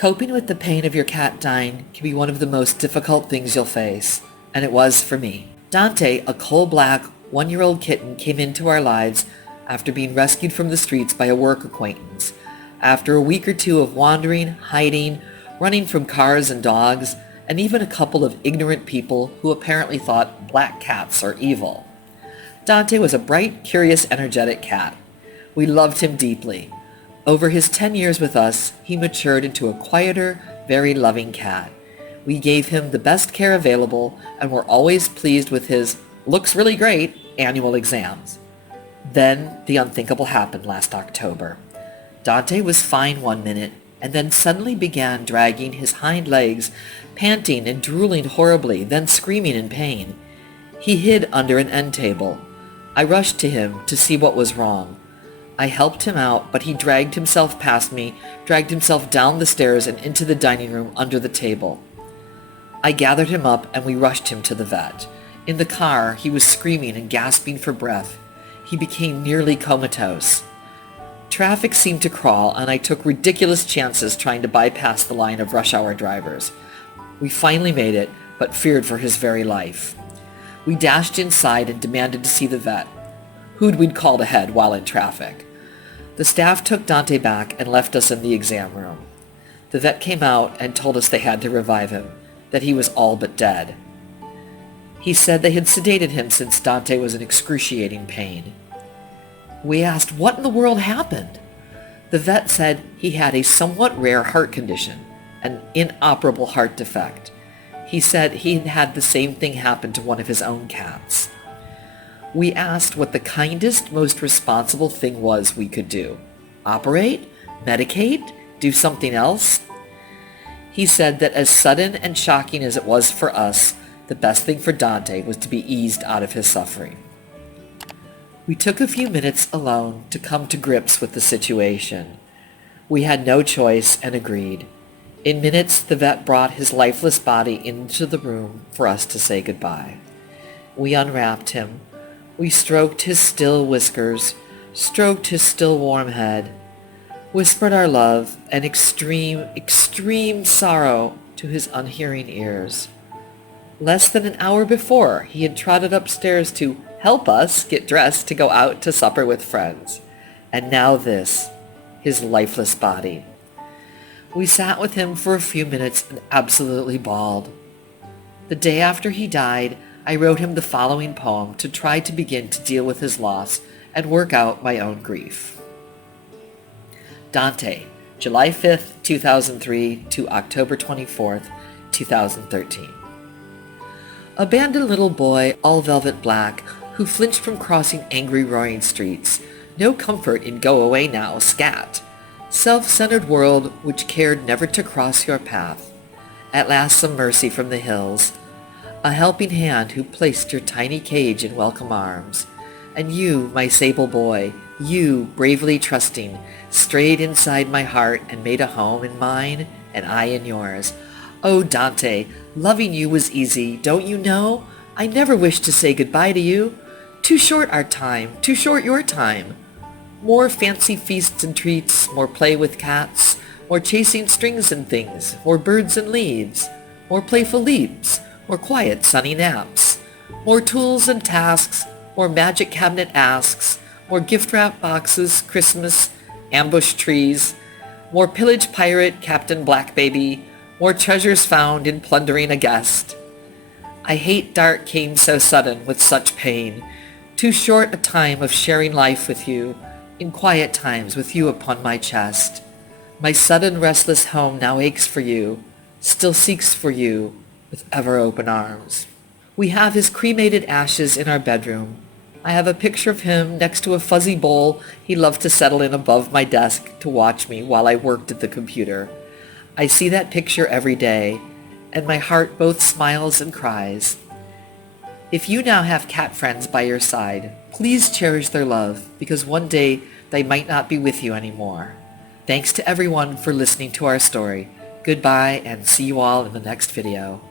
Coping with the pain of your cat dying can be one of the most difficult things you'll face, and it was for me. Dante, a coal-black, one-year-old kitten, came into our lives after being rescued from the streets by a work acquaintance. After a week or two of wandering, hiding, running from cars and dogs, and even a couple of ignorant people who apparently thought black cats are evil. Dante was a bright, curious, energetic cat. We loved him deeply. Over his 10 years with us, he matured into a quieter, very loving cat. We gave him the best care available and were always pleased with his "looks really great" annual exams. Then the unthinkable happened last October. Dante was fine one minute and then suddenly began dragging his hind legs, panting and drooling horribly, then screaming in pain. He hid under an end table. I rushed to him to see what was wrong. I helped him out, but he dragged himself past me, dragged himself down the stairs and into the dining room under the table. I gathered him up and we rushed him to the vet. In the car, he was screaming and gasping for breath. He became nearly comatose. Traffic seemed to crawl, and I took ridiculous chances trying to bypass the line of rush hour drivers. We finally made it, but feared for his very life. We dashed inside and demanded to see the vet. Who'd we'd called ahead while in traffic? The staff took Dante back and left us in the exam room. The vet came out and told us they had to revive him, that he was all but dead. He said they had sedated him since Dante was in excruciating pain. We asked what in the world happened. The vet said he had a somewhat rare heart condition, an inoperable heart defect. He said he had had the same thing happen to one of his own cats. We asked what the kindest, most responsible thing was we could do. Operate? Medicate? Do something else? He said that as sudden and shocking as it was for us, the best thing for Dante was to be eased out of his suffering. We took a few minutes alone to come to grips with the situation. We had no choice and agreed. In minutes, the vet brought his lifeless body into the room for us to say goodbye. We unwrapped him. We stroked his still whiskers, stroked his still warm head, whispered our love and extreme, extreme sorrow to his unhearing ears. Less than an hour before, he had trotted upstairs to help us get dressed to go out to supper with friends. And now this, his lifeless body. We sat with him for a few minutes and absolutely bawled. The day after he died, I wrote him the following poem to try to begin to deal with his loss and work out my own grief. Dante, July 5th, 2003 to October 24th, 2013. Abandoned little boy, all velvet black, who flinched from crossing angry roaring streets. No comfort in go away now, scat. Self-centered world which cared never to cross your path. At last some mercy from the hills. A helping hand who placed your tiny cage in welcome arms. And you, my sable boy, you, bravely trusting, strayed inside my heart and made a home in mine and I in yours. Oh, Dante, loving you was easy, don't you know? I never wished to say goodbye to you. Too short our time, too short your time. More fancy feasts and treats, more play with cats, more chasing strings and things, more birds and leaves, more playful leaps, more quiet sunny naps, more tools and tasks, more magic cabinet asks, more gift wrap boxes, Christmas, ambush trees, more pillage pirate, Captain Black Baby, more treasures found in plundering a guest. I hate dark came so sudden with such pain, too short a time of sharing life with you, in quiet times with you upon my chest. My sudden restless home now aches for you, still seeks for you, with ever open arms. We have his cremated ashes in our bedroom. I have a picture of him next to a fuzzy bowl he loved to settle in above my desk to watch me while I worked at the computer. I see that picture every day, and my heart both smiles and cries. If you now have cat friends by your side, please cherish their love, because one day they might not be with you anymore. Thanks to everyone for listening to our story. Goodbye, and see you all in the next video.